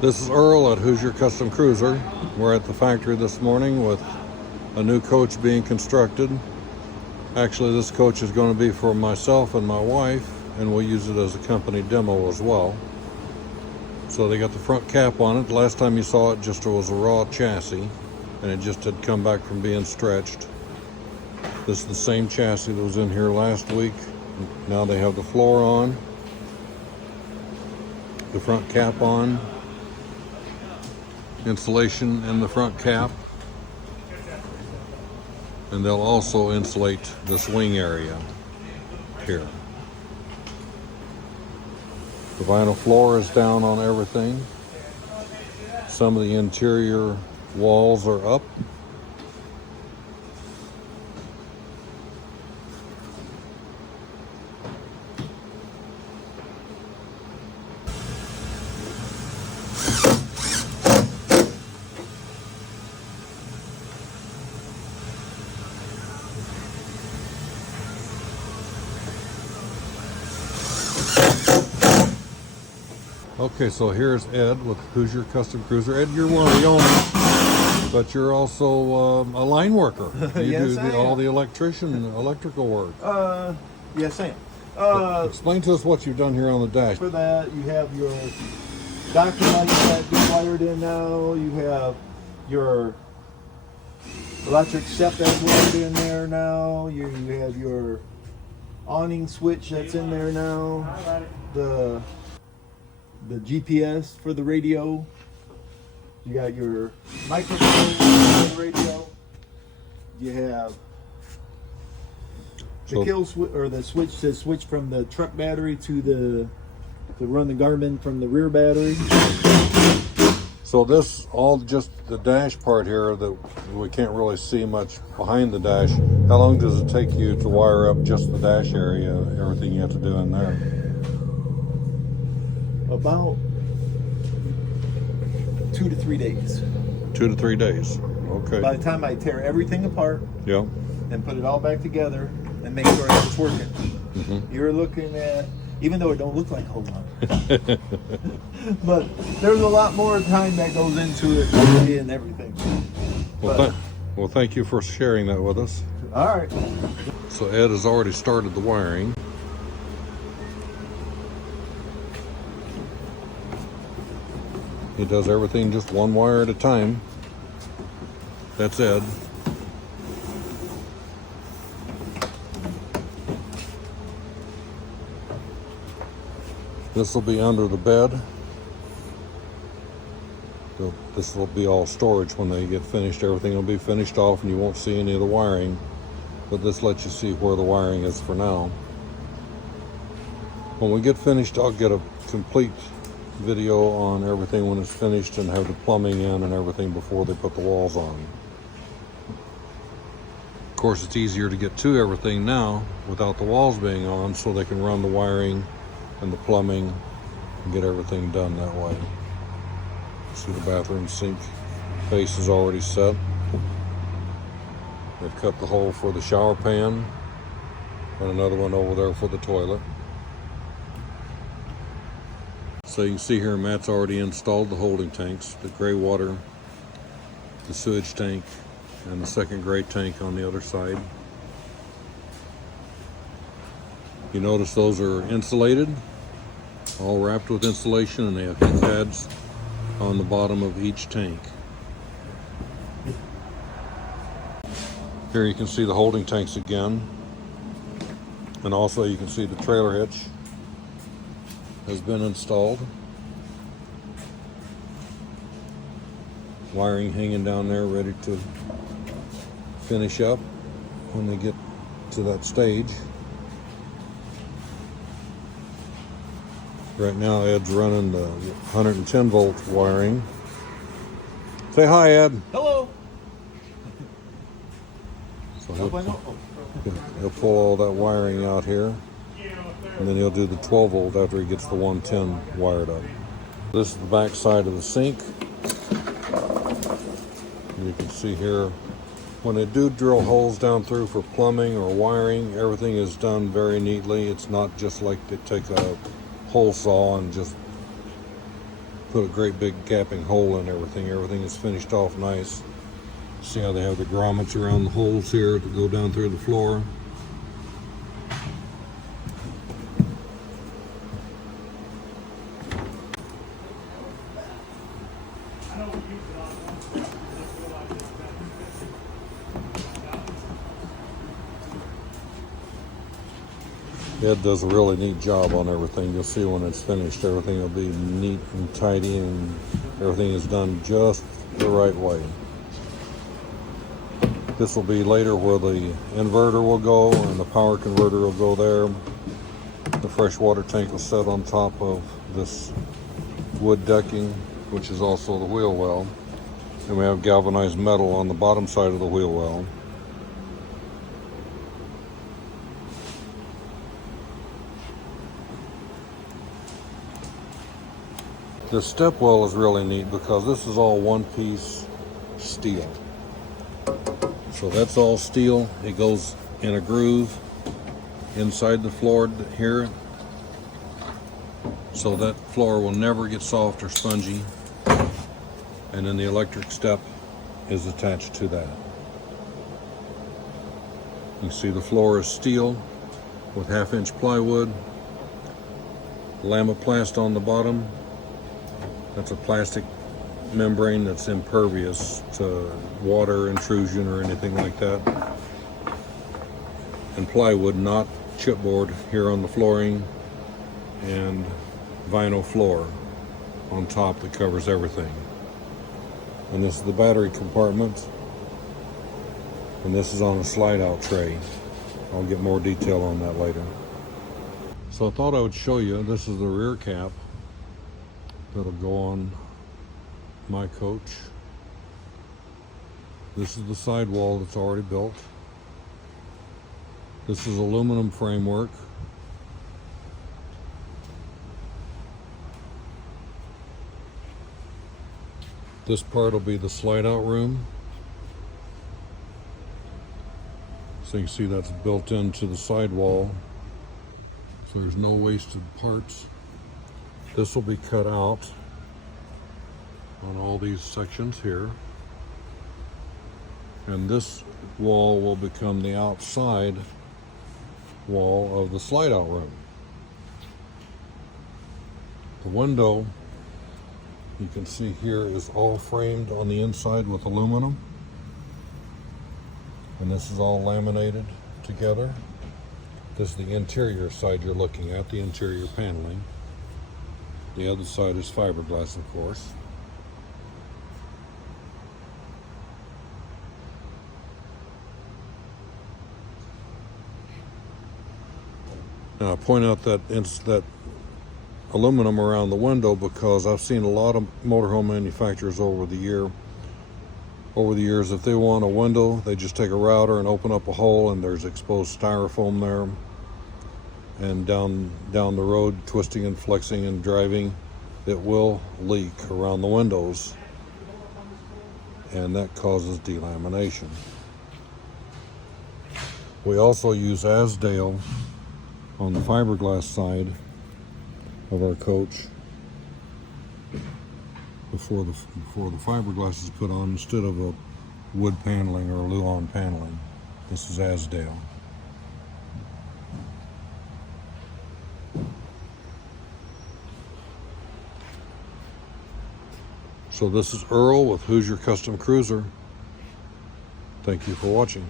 This is Earl at Hoosier Custom Cruiser. We're at the factory this morning with a new coach being constructed. Actually, this coach is going to be for myself and my wife, and we'll use it as a company demo as well. So they got the front cap on it. The last time you saw it, just was a raw chassis, and it just had come back from being stretched. This is the same chassis that was in here last week. Now they have the floor on, the front cap on, insulation in the front cap, and they'll also insulate this wing area here. The vinyl floor is down on everything. Some of the interior walls are up. Okay, so here's Ed with Hoosier Custom Cruiser. Ed, you're one of the owners, but you're also a line worker. You Yes, do I am. all the electrical work. Yes, I am. Explain to us what you've done here on the dash. For that, you have your docking lights that get wired in now. You have your electric step that's wired in there now. You have your awning switch that's in there now. The GPS for the radio. You got your microphone for the radio. You have the kill switch, or the switch to switch from the truck battery to run the Garmin from the rear battery. So this all just the dash part here that we can't really see much behind the dash. How long does it take you to wire up just the dash area, everything you have to do in there? About 2 to 3 days. 2 to 3 days. Okay. By the time I tear everything apart Yeah. and put it all back together and make sure it's working, you're looking at, even though it don't look like a whole lot, but there's a lot more time that goes into it and everything. Well, thank you for sharing that with us. All right. So Ed has already started the wiring. He does everything just one wire at a time. That's Ed. This will be under the bed. This will be all storage when they get finished. Everything will be finished off and you won't see any of the wiring. But this lets you see where the wiring is for now. When we get finished, I'll get a complete video on everything when it's finished and have the plumbing in and everything before they put the walls on. Of course, it's easier to get to everything now without the walls being on, so they can run the wiring and the plumbing and get everything done that way. See, the bathroom sink face is already set. They've cut the hole for the shower pan and another one over there for the toilet. So you can see here, Matt's already installed the holding tanks, the gray water, the sewage tank, and the second gray tank on the other side. You notice those are insulated, all wrapped with insulation, and they have heat pads on the bottom of each tank. Here you can see the holding tanks again, and also you can see the trailer hitch has been installed. Wiring hanging down there ready to finish up when they get to that stage. Right now Ed's running the 110 volt wiring. Say hi, Ed. Hello. So he'll pull all that wiring out here, and then he'll do the 12 volt after he gets the 110 wired up. This is the back side of the sink. You can see here, when they do drill holes down through for plumbing or wiring, everything is done very neatly. It's not just like they take a hole saw and just put a great big gapping hole in everything. Everything is finished off nice. See how they have the grommets around the holes here to go down through the floor. Ed does a really neat job on everything. You'll see when it's finished, everything will be neat and tidy, and everything is done just the right way. This will be later where the inverter will go and the power converter will go there. The fresh water tank will set on top of this wood decking, which is also the wheel well. And we have galvanized metal on the bottom side of the wheel well. This step well is really neat because this is all one-piece steel. So that's all steel. It goes in a groove inside the floor here, so that floor will never get soft or spongy. And then the electric step is attached to that. You see the floor is steel with 1/2-inch plywood, lamoplast on the bottom. That's a plastic membrane that's impervious to water intrusion or anything like that. And plywood, not chipboard, here on the flooring, and vinyl floor on top that covers everything. And this is the battery compartment, and this is on a slide out tray. I'll get more detail on that later. So I thought I would show you, this is the rear cap that'll go on my coach. This is the sidewall that's already built. This is aluminum framework. This part will be the slide out room. So you can see that's built into the sidewall, so there's no wasted parts. This will be cut out on all these sections here. And this wall will become the outside wall of the slide out room. The window, you can see here, is all framed on the inside with aluminum. And this is all laminated together. This is the interior side you're looking at, the interior paneling. The other side is fiberglass, of course. Now I point out that that aluminum around the window because I've seen a lot of motorhome manufacturers over the years, if they want a window, they just take a router and open up a hole, and there's exposed styrofoam there. And down the road, twisting and flexing and driving, it will leak around the windows, and that causes delamination. We also use Asdale on the fiberglass side of our coach before the fiberglass is put on, instead of a wood paneling or a Luan paneling. This is Asdale. So this is Earl with Hoosier Custom Cruiser. Thank you for watching.